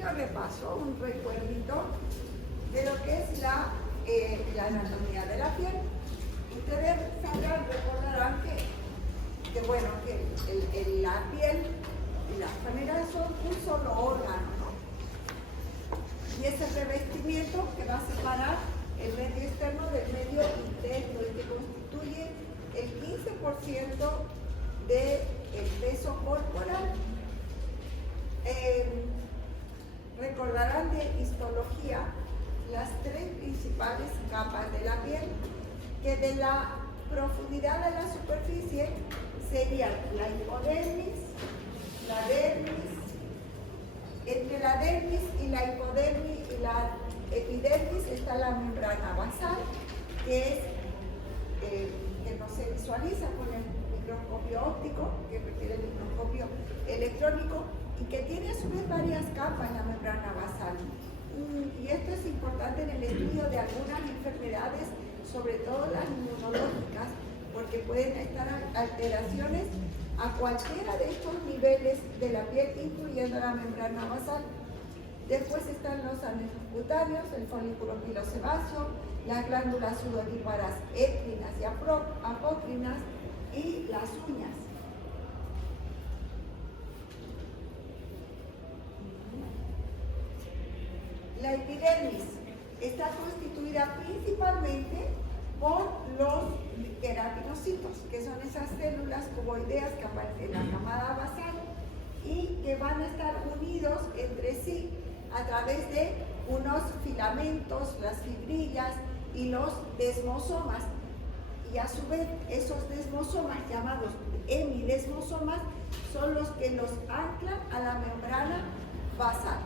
pequeño repaso, un recuerdito de lo que es la anatomía de la piel. Ustedes recordarán que bueno, que la piel y las cameras son un solo órgano, ¿no? Y es el revestimiento que va a separar el medio externo del medio interno y que constituye el 15% del peso corporal. Recordarán de histología las tres principales capas de la piel, que de la profundidad de la superficie serían la hipodermis, la dermis, entre la dermis y la hipodermis y la epidermis está la membrana basal, que es que no se visualiza con el microscopio óptico, que requiere el microscopio electrónico, y que tiene a su vez varias capas la membrana basal. Y esto es importante en el estudio de algunas enfermedades, sobre todo las inmunológicas, porque pueden estar alteraciones a cualquiera de estos niveles de la piel, incluyendo la membrana basal. Después están los anexos cutáneos, el folículo pilosebáceo, las glándulas sudoríparas écrinas y apócrinas y las uñas. La epidermis está constituida principalmente por los queratinocitos, que son esas células cuboideas que aparecen en la camada basal y que van a estar unidos entre sí a través de unos filamentos, las fibrillas y los desmosomas. Y a su vez esos desmosomas, llamados hemidesmosomas, son los que los anclan a la membrana basal.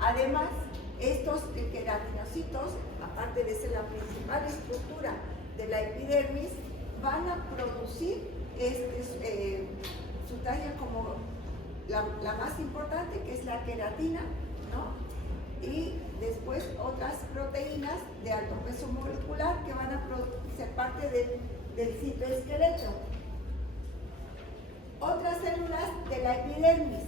Además, estos queratinocitos, aparte de ser la principal estructura de la epidermis, van a producir sustancias como la más importante, que es la queratina, ¿no? Y después otras proteínas de alto peso molecular que van a ser parte del citoesqueleto. Otras células de la epidermis,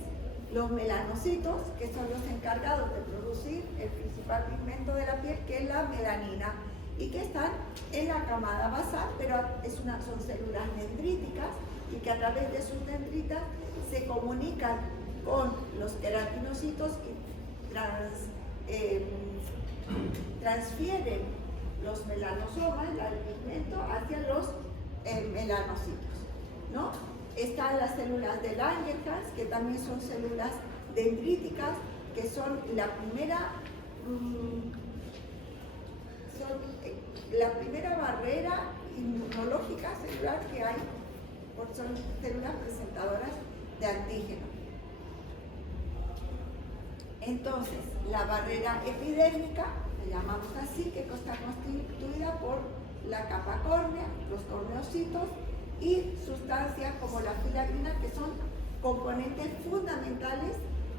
los melanocitos, que son los encargados de producir el principal pigmento de la piel, que es la melanina, y que están en la camada basal, pero son células dendríticas y que a través de sus dendritas se comunican con los queratinocitos y transfieren los melanosomas, el pigmento, hacia los melanocitos, ¿no? Están las células de Langerhans, que también son células dendríticas, que son la primera barrera inmunológica celular que hay, porque son células presentadoras de antígeno. Entonces, la barrera epidérmica, la llamamos así, que está constituida por la capa córnea, los corneocitos y sustancias como la filagrina, que son componentes fundamentales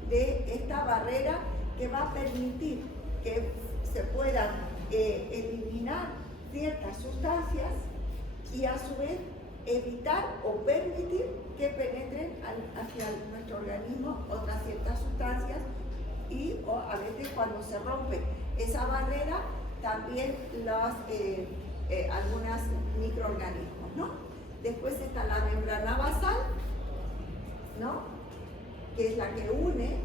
de esta barrera que va a permitir que se puedan eliminar ciertas sustancias y a su vez evitar o permitir que penetren hacia nuestro organismo otras ciertas sustancias y o a veces cuando se rompe esa barrera también algunos microorganismos, ¿no? Después está la membrana basal, ¿no? Que es la que une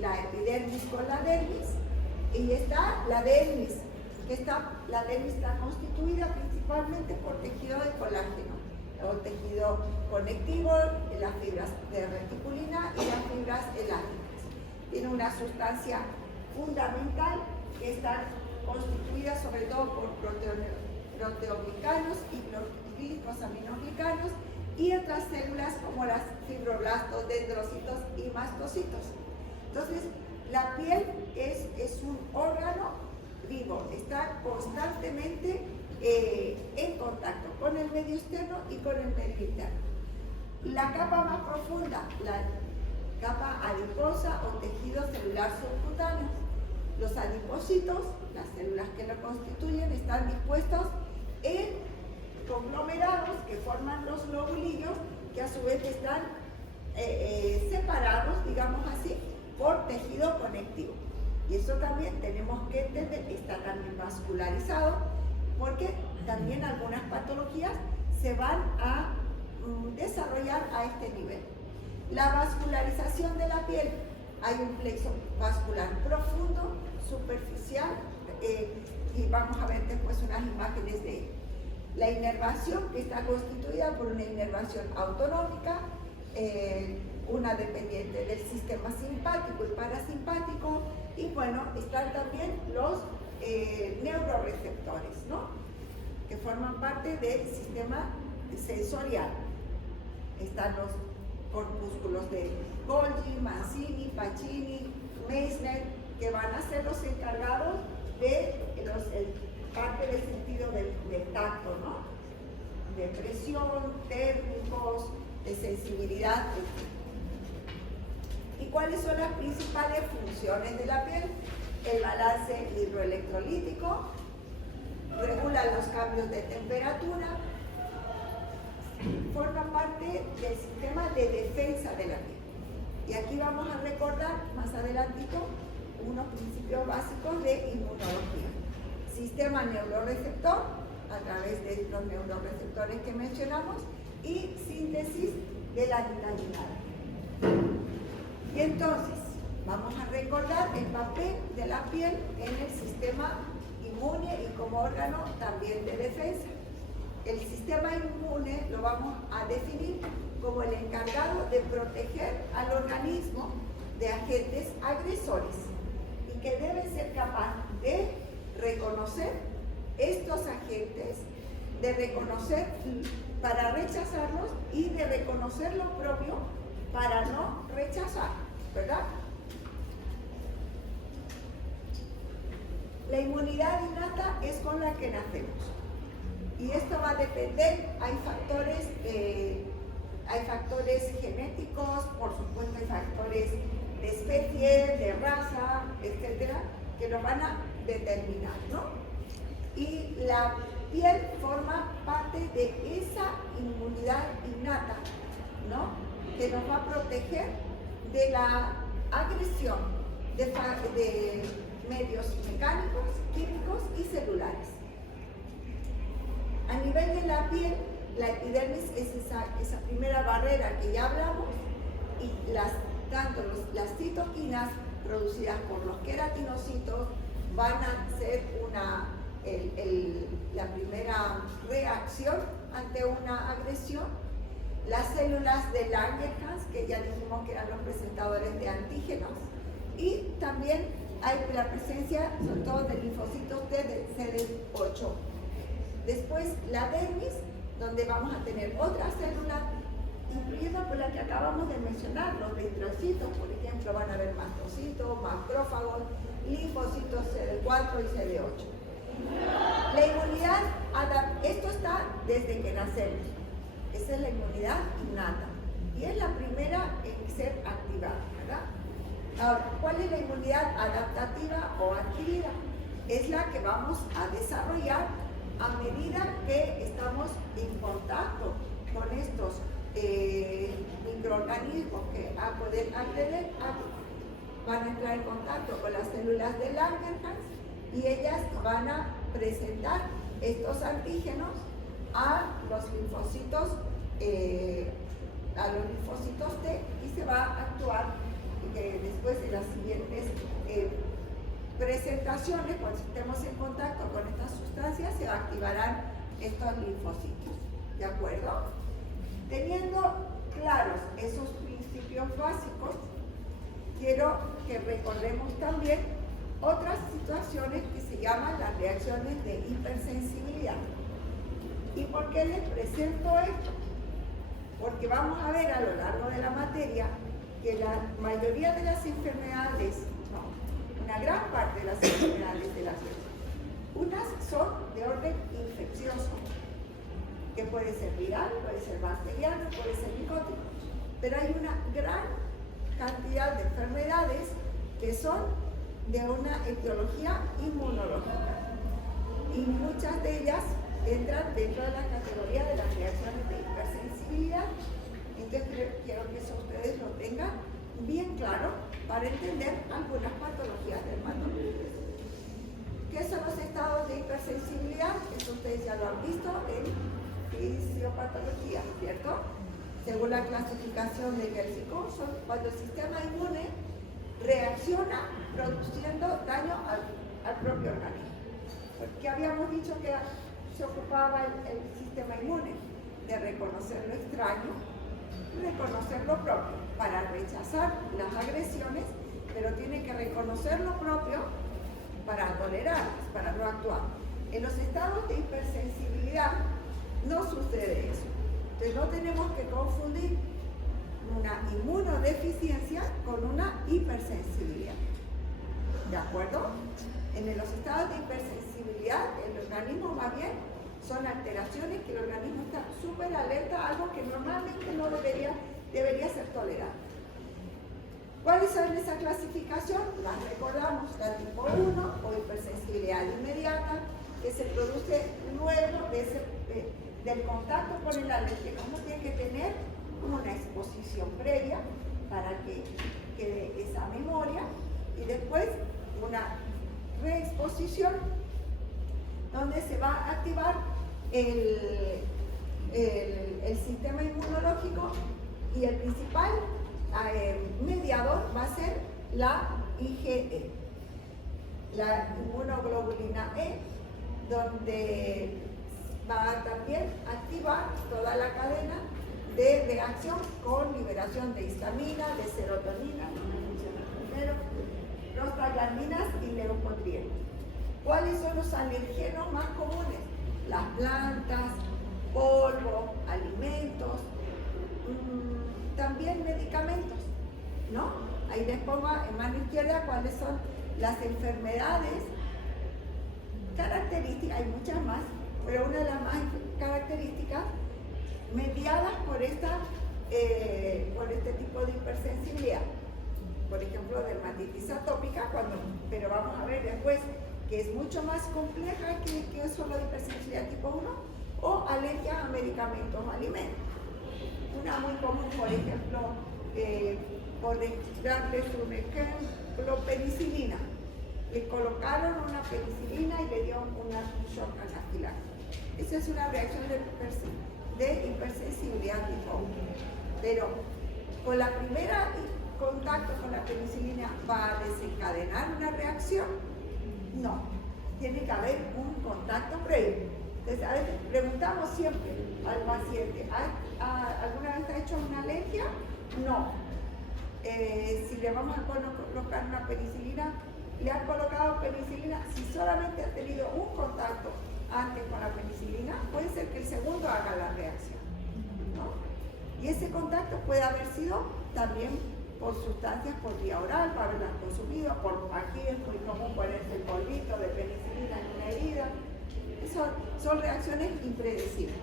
la epidermis con la dermis, y está la dermis, la dermis está constituida principalmente por tejido de colágeno, o tejido conectivo, las fibras de reticulina y las fibras elásticas. Tiene una sustancia fundamental que están constituidas sobre todo por proteoglicanos y glicosaminoglicanos y otras células como las fibroblastos, dendrocitos y mastocitos. Entonces, la piel es un órgano vivo, está constantemente en contacto con el medio externo y con el medio interno. La capa más profunda, la capa adiposa o tejido celular subcutáneo. Los adipocitos, las células que lo constituyen, están dispuestos en conglomerados que forman los globulillos, que a su vez están separados, digamos así, por tejido conectivo. Y eso también tenemos que entender, está también vascularizado, porque también algunas patologías se van a desarrollar a este nivel. La vascularización de la piel, hay un plexo vascular profundo, superficial, y vamos a ver después unas imágenes de ello. La inervación, que está constituida por una inervación autonómica, una dependiente del sistema simpático y parasimpático, y bueno, están también los neuroreceptores, ¿no?, que forman parte del sistema sensorial. Están los corpúsculos de Golgi, Mancini, Pacini, Meissner, que van a ser los encargados de parte del sentido del tacto, ¿no?, de presión, térmicos, de sensibilidad, etc. ¿Y cuáles son las principales funciones de la piel? El balance hidroelectrolítico, regula los cambios de temperatura, forma parte del sistema de defensa de la piel. Y aquí vamos a recordar más adelantito unos principios básicos de inmunología. Sistema neuroreceptor, a través de los neuroreceptores que mencionamos, y síntesis de la vitamina D. Y entonces, vamos a recordar el papel de la piel en el sistema inmune y como órgano también de defensa. El sistema inmune lo vamos a definir como el encargado de proteger al organismo de agentes agresores y que debe ser capaz de reconocer estos agentes, de reconocer para rechazarlos y de reconocer lo propio para no rechazar, ¿verdad? La inmunidad innata es con la que nacemos. Y esto va a depender, hay factores genéticos, por supuesto hay factores de especie, de raza, etcétera, que lo van a determinar, ¿no? Y la piel forma parte de esa inmunidad innata, ¿no?, que nos va a proteger de la agresión de medios mecánicos, químicos y celulares. A nivel de la piel, la epidermis es esa primera barrera que ya hablamos, y tanto las citoquinas producidas por los queratinocitos van a ser la primera reacción ante una agresión. Las células de Langerhans, que ya dijimos que eran los presentadores de antígenos, y también hay la presencia sobre todo de linfocitos de CD8. Después la dermis, donde vamos a tener otras células, incluyendo por la que acabamos de mencionar, los eritrocitos, por ejemplo, van a haber mastocitos, macrófagos, linfocitos CD4 y CD8. La inmunidad, esto está desde que nacemos. Esa es la inmunidad innata y es la primera en ser activada, ¿verdad? Ahora, ¿cuál es la inmunidad adaptativa o adquirida? Es la que vamos a desarrollar a medida que estamos en contacto con estos microorganismos que a poder acceder van a entrar en contacto con las células de Langerhans y ellas van a presentar estos antígenos a los linfocitos T, y se va a actuar después de las siguientes presentaciones. Cuando estemos en contacto con estas sustancias se activarán estos linfocitos, ¿de acuerdo? Teniendo claros esos principios básicos, quiero que recordemos también otras situaciones que se llaman las reacciones de hipersensibilidad. ¿Y por qué les presento esto? Porque vamos a ver a lo largo de la materia que la mayoría de las enfermedades, una gran parte de las enfermedades de la piel, unas son de orden infeccioso, que puede ser viral, puede ser bacteriano, puede ser micótico, pero hay una gran cantidad de enfermedades que son de una etiología inmunológica y muchas de ellas entran dentro de la categoría de las reacciones de hipersensibilidad. Entonces quiero que eso ustedes lo tengan bien claro para entender algunas patologías dermatológicas. ¿Qué son los estados de hipersensibilidad? Eso ustedes ya lo han visto en fisiopatología, ¿cierto? Según la clasificación de Gelsicon, son cuando el sistema inmune reacciona produciendo daño al propio organismo. Porque habíamos dicho que se ocupaba el sistema inmune de reconocer lo extraño, reconocer lo propio, para rechazar las agresiones, pero tiene que reconocer lo propio para tolerar, para no actuar. En los estados de hipersensibilidad no sucede eso. Entonces no tenemos que confundir una inmunodeficiencia con una hipersensibilidad. ¿De acuerdo? En los estados de hipersensibilidad, el organismo más bien son alteraciones que el organismo está súper alerta a algo que normalmente no debería ser tolerado. ¿Cuáles son esa clasificación? Las recordamos, la tipo 1 o hipersensibilidad inmediata, que se produce luego del contacto con el alérgeno. Uno tiene que tener una exposición previa para que quede esa memoria y después una reexposición donde se va a activar el sistema inmunológico y el principal mediador va a ser la IgE, la inmunoglobulina E, donde va a también activar toda la cadena de reacción con liberación de histamina, de serotonina, primero, prostaglandinas y leucotrienos. ¿Cuáles son los alergenos más comunes? Las plantas, polvo, alimentos, también medicamentos, ¿no? Ahí les pongo en mano izquierda cuáles son las enfermedades características, hay muchas más, pero una de las más características mediadas por este tipo de hipersensibilidad. Por ejemplo, dermatitis atópica, pero vamos a ver después que es mucho más compleja que solo hipersensibilidad tipo 1, o alergia a medicamentos o alimentos. Una muy común, por ejemplo, por darles un ejemplo, penicilina. Le colocaron una penicilina y le dio un shock anafiláctico. Esa es una reacción de hipersensibilidad tipo 1. Pero con la primera contacto con la penicilina va a desencadenar una reacción. No, tiene que haber un contacto previo. Entonces, a veces preguntamos siempre al paciente, ¿alguna vez ha hecho una alergia? No. Si le vamos a colocar una penicilina, le han colocado penicilina, si solamente ha tenido un contacto antes con la penicilina, puede ser que el segundo haga la reacción, ¿no? Y ese contacto puede haber sido también por sustancias por vía oral, para haberlas consumido, aquí es muy común ponerse el polvito de penicilina en una herida. Son reacciones impredecibles.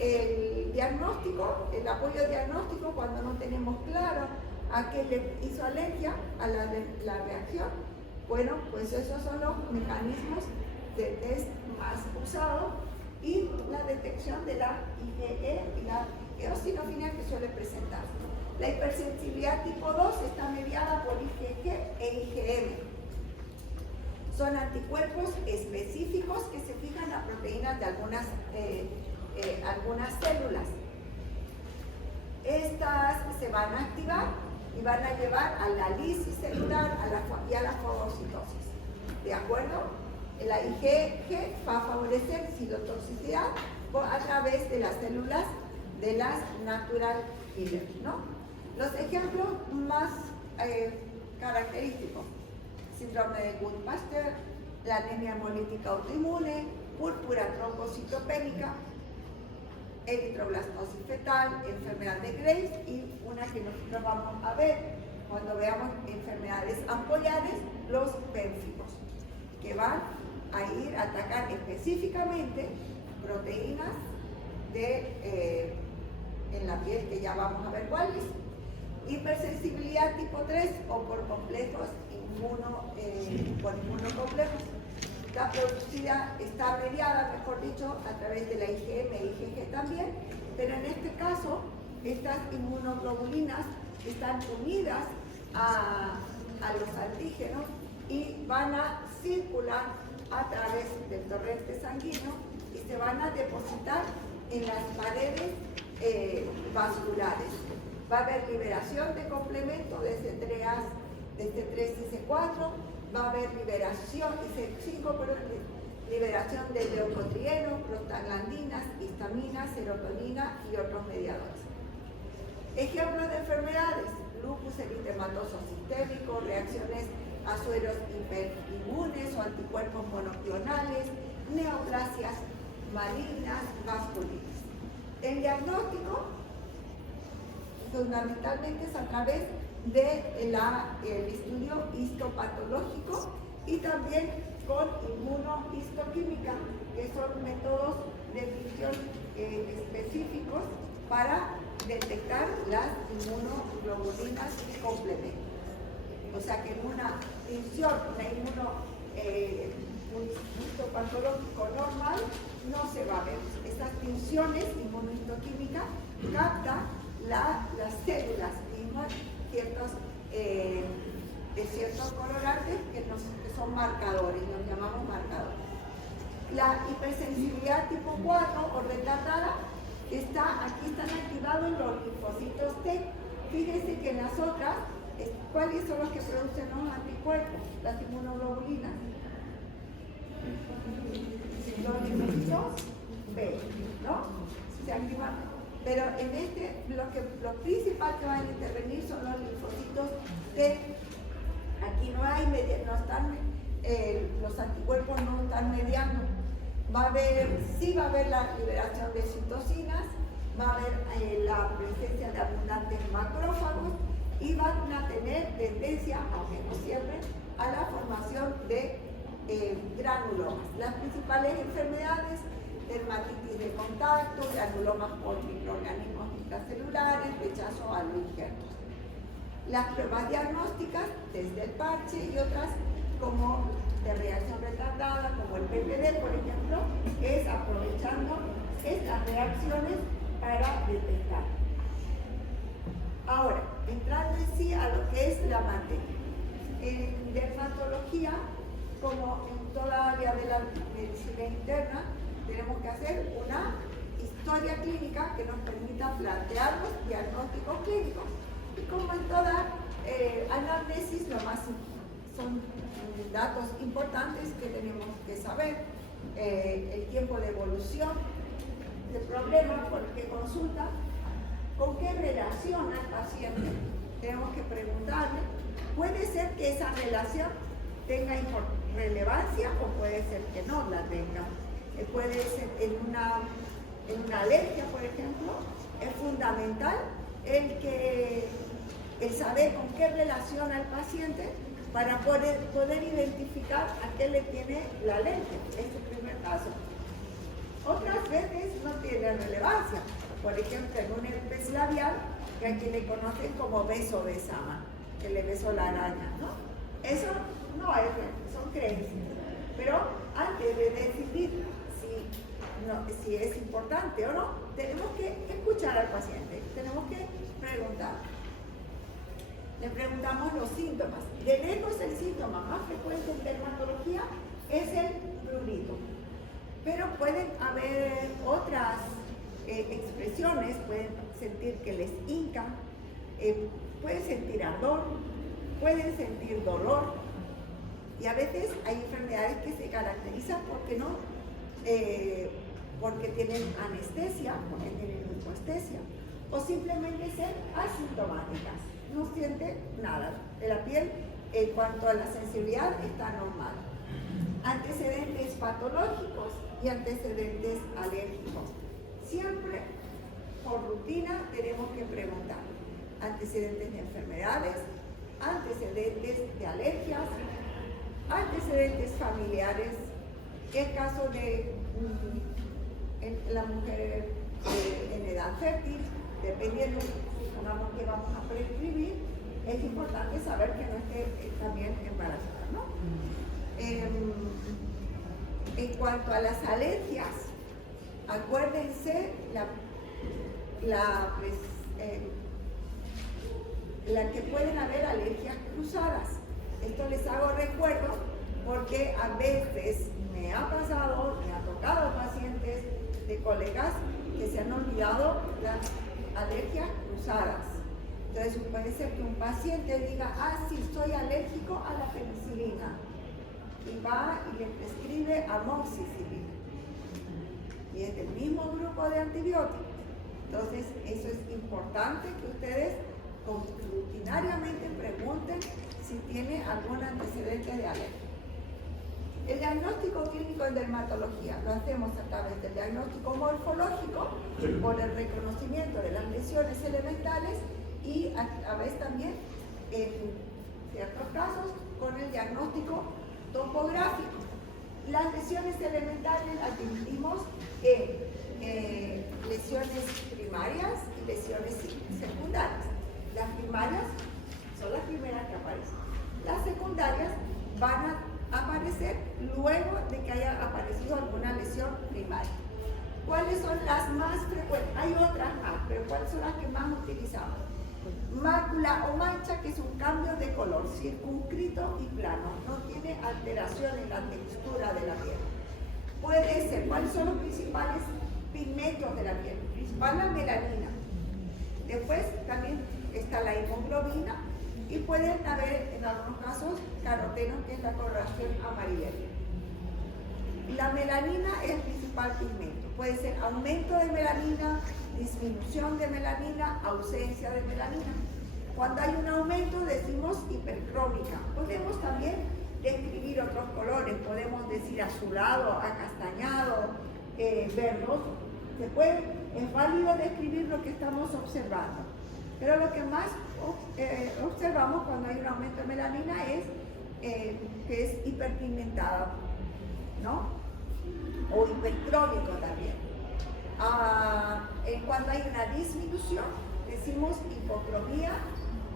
El diagnóstico, el apoyo diagnóstico, cuando no tenemos claro a qué le hizo alergia a la reacción, bueno, pues esos son los mecanismos de test más usados y la detección de la IgE y la eosinofilia que suele presentar. La hipersensibilidad tipo 2 está mediada por IgG e IgM. Son anticuerpos específicos que se fijan a proteínas de algunas células. Estas se van a activar y van a llevar a la lisis celular y a la fagocitosis. ¿De acuerdo? La IgG va a favorecer citotoxicidad a través de las células de las natural killers, ¿no? Los ejemplos más característicos: síndrome de Gutt-Pasteur, la anemia hemolítica autoinmune, púrpura trombocitopénica, eritroblastosis fetal, enfermedad de Graves y una que nosotros vamos a ver cuando veamos enfermedades ampollares, los pénficos, que van a ir a atacar específicamente proteínas en la piel, que ya vamos a ver cuáles. Hipersensibilidad tipo 3 o por complejos por inmunocomplejos. La producida está mediada, mejor dicho, a través de la IgM e IgG también, pero en este caso estas inmunoglobulinas están unidas a los antígenos y van a circular a través del torrente sanguíneo y se van a depositar en las paredes vasculares. Va a haber liberación de complemento de C3 y C4, va a haber liberación liberación de leucotrienos, prostaglandinas, histaminas, serotonina y otros mediadores. Ejemplos de enfermedades: lupus eritematoso sistémico, reacciones a sueros hiperinmunes o anticuerpos monoclonales, neoplasias malignas, vasculitis. El diagnóstico fundamentalmente es a través del estudio histopatológico y también con inmunohistoquímica, que son métodos de tinción específicos para detectar las inmunoglobulinas y complementos. O sea que en una tinción, un histopatológico normal no se va a ver. Estas tinciones inmunohistoquímicas captan las células mismas de ciertos colorantes que son marcadores, los llamamos marcadores. La hipersensibilidad tipo 4 o retardada aquí están activados los linfocitos T. Fíjense que en las otras, ¿cuáles son los que producen los anticuerpos? Las inmunoglobulinas. Los linfocitos B, ¿no? Se activan. Pero en lo principal que van a intervenir son los linfocitos T. Aquí los anticuerpos no están mediando. Sí va a haber la liberación de citocinas, va a haber la presencia de abundantes macrófagos y van a tener tendencia, aunque no siempre, a la formación de granulomas. Las principales enfermedades: dermatitis de contacto, granulomas por microorganismos intracelulares, rechazo a los injertos. Las pruebas diagnósticas, desde el parche y otras como de reacción retardada, como el PPD, por ejemplo, es aprovechando estas reacciones para detectar. Ahora, entrando en sí a lo que es la materia. En dermatología, como en toda área de la medicina interna, tenemos que hacer una historia clínica que nos permita plantear los diagnósticos clínicos. Y como en toda anamnesis, son datos importantes que tenemos que saber: el tiempo de evolución del problema por el que consulta, con qué relación al paciente. Tenemos que preguntarle. Puede ser que esa relación tenga relevancia o puede ser que no la tenga. Puede ser en una alergia, por ejemplo, es fundamental el saber con qué relaciona al paciente para poder identificar a qué le tiene la alergia. Es el primer caso. Otras veces no tiene relevancia. Por ejemplo, en un herpes labial, que aquí le conocen como beso de Sama, que le besó la araña, ¿no? Eso no es, son creencias. Pero antes de decidir si es importante o no, tenemos que escuchar al paciente, tenemos que preguntar. Le preguntamos los síntomas. De lejos, el síntoma más frecuente en dermatología es el prurito. Pero pueden haber otras expresiones, pueden sentir que les hinca, pueden sentir ardor, pueden sentir dolor. Y a veces hay enfermedades que se caracterizan porque tienen anestesia, porque tienen hipoestesia, o simplemente ser asintomáticas, no siente nada. La piel, en cuanto a la sensibilidad, está normal. Antecedentes patológicos y antecedentes alérgicos. Siempre, por rutina, tenemos que preguntar antecedentes de enfermedades, antecedentes de alergias, antecedentes familiares. El caso de la mujer en edad fértil, dependiendo, supongamos que vamos a prescribir, es importante saber que no esté también embarazada, ¿no? En cuanto a las alergias, acuérdense la que pueden haber alergias cruzadas. Esto les hago recuerdo porque a veces me ha pasado, me ha tocado pacientes de colegas que se han olvidado las alergias cruzadas. Entonces puede ser que un paciente diga, sí, soy alérgico a la penicilina, y va y le prescribe amoxicilina, y es del mismo grupo de antibióticos. Entonces eso es importante que ustedes rutinariamente pregunten si tiene algún antecedente de alergia. El diagnóstico clínico en dermatología lo hacemos a través del diagnóstico morfológico, por el reconocimiento de las lesiones elementales, y a través también, en ciertos casos, con el diagnóstico topográfico. Las lesiones elementales las dividimos en lesiones primarias y lesiones secundarias. Las primarias son las primeras que aparecen. Las secundarias van a aparecer luego de que haya aparecido alguna lesión primaria. ¿Cuáles son las más frecuentes? Hay otras más, pero ¿cuáles son las que más utilizamos? Mácula o mancha, que es un cambio de color circunscrito y plano, no tiene alteración en la textura de la piel. Puede ser, ¿cuáles son los principales pigmentos de la piel? Principal, la melanina. Después también está la hemoglobina, y pueden haber en algunos casos carotenos, que es la coloración amarilla. La melanina es el principal pigmento. Puede ser aumento de melanina, disminución de melanina, ausencia de melanina. Cuando hay un aumento decimos hipercrómica. Podemos también describir otros colores, podemos decir azulado, acastañado, verdoso. Es válido describir lo que estamos observando, pero lo que más observamos cuando hay un aumento de melanina es que es hiperpigmentada, ¿no? O hipercrómico también. Cuando hay una disminución decimos hipocromía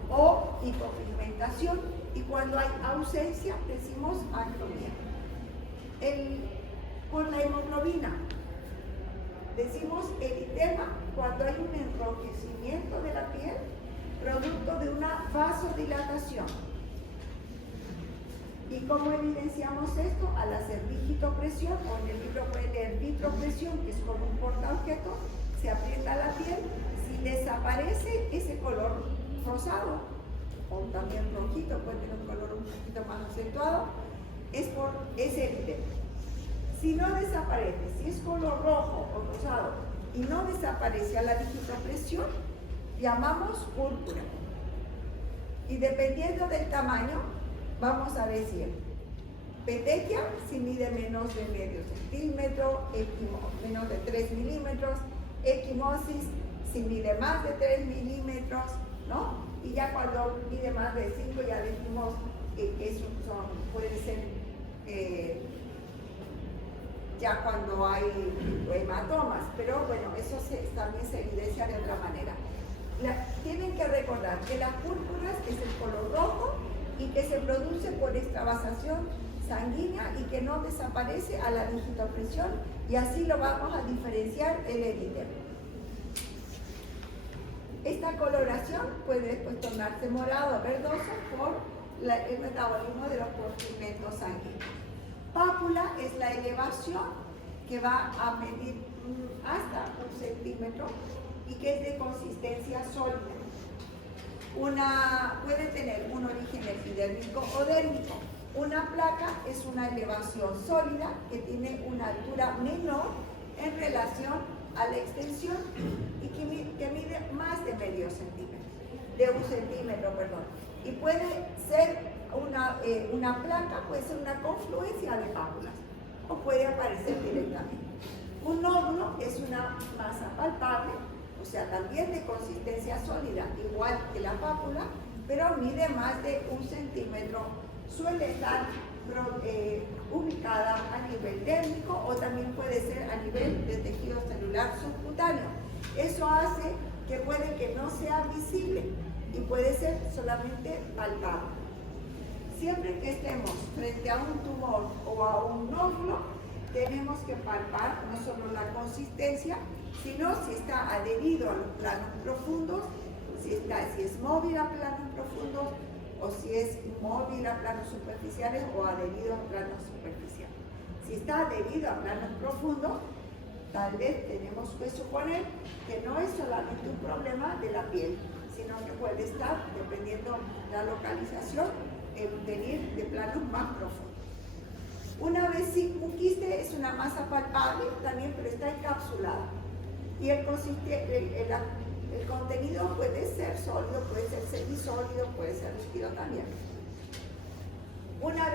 o hipopigmentación, y cuando hay ausencia decimos acromía. Con la hemoglobina decimos eritema cuando hay un enrojecimiento de la piel producto de una vasodilatación. ¿Y cómo evidenciamos esto? Al hacer digitopresión, o en el libro pueden leer vitropresión, que es como un portaobjeto, se aprieta la piel, si desaparece ese color rosado, o también rojito, puede tener un color un poquito más acentuado, es eritema. Si no desaparece, si es color rojo o rosado y no desaparece a la digitopresión, llamamos púrpura. Y dependiendo del tamaño, vamos a decir petechia si mide menos de medio centímetro, menos de 3 milímetros, equimosis si mide más de 3 milímetros, ¿no? Y ya cuando mide más de 5 ya decimos que eso puede ser ya cuando hay hematomas, pero bueno, eso también se evidencia de otra manera. Tienen que recordar que las púrpuras es el color rojo y que se produce por extravasación sanguínea y que no desaparece a la digitopresión, y así lo vamos a diferenciar el eritema. Esta coloración puede después tornarse morado o verdoso por el metabolismo de los pigmentos sanguíneos. Pápula es la elevación que va a medir hasta 1 centímetro y que es de consistencia sólida. Puede tener un origen epidérmico o dérmico. Una placa es una elevación sólida que tiene una altura menor en relación a la extensión y que mide más de medio centímetro, de 1 centímetro, perdón. Y puede ser una placa, puede ser una confluencia de pápulas o puede aparecer directamente. Un nódulo es una masa palpable, o sea, también de consistencia sólida, igual que la pápula, pero mide más de 1 centímetro. Suele estar ubicada a nivel dérmico o también puede ser a nivel de tejido celular subcutáneo. Eso hace que puede que no sea visible y puede ser solamente palpable. Siempre que estemos frente a un tumor o a un nódulo, tenemos que palpar no solo la consistencia, sino si está adherido a los planos profundos, si es móvil a planos profundos o si es móvil a planos superficiales o adherido a planos superficiales. Si está adherido a planos profundos, tal vez tenemos que suponer que no es solamente un problema de la piel, sino que puede estar, dependiendo la localización, venir de planos más profundos. Una vesicuquiste es una masa palpable también, pero está encapsulada. Y el contenido puede ser sólido, puede ser semisólido, puede ser líquido también. Una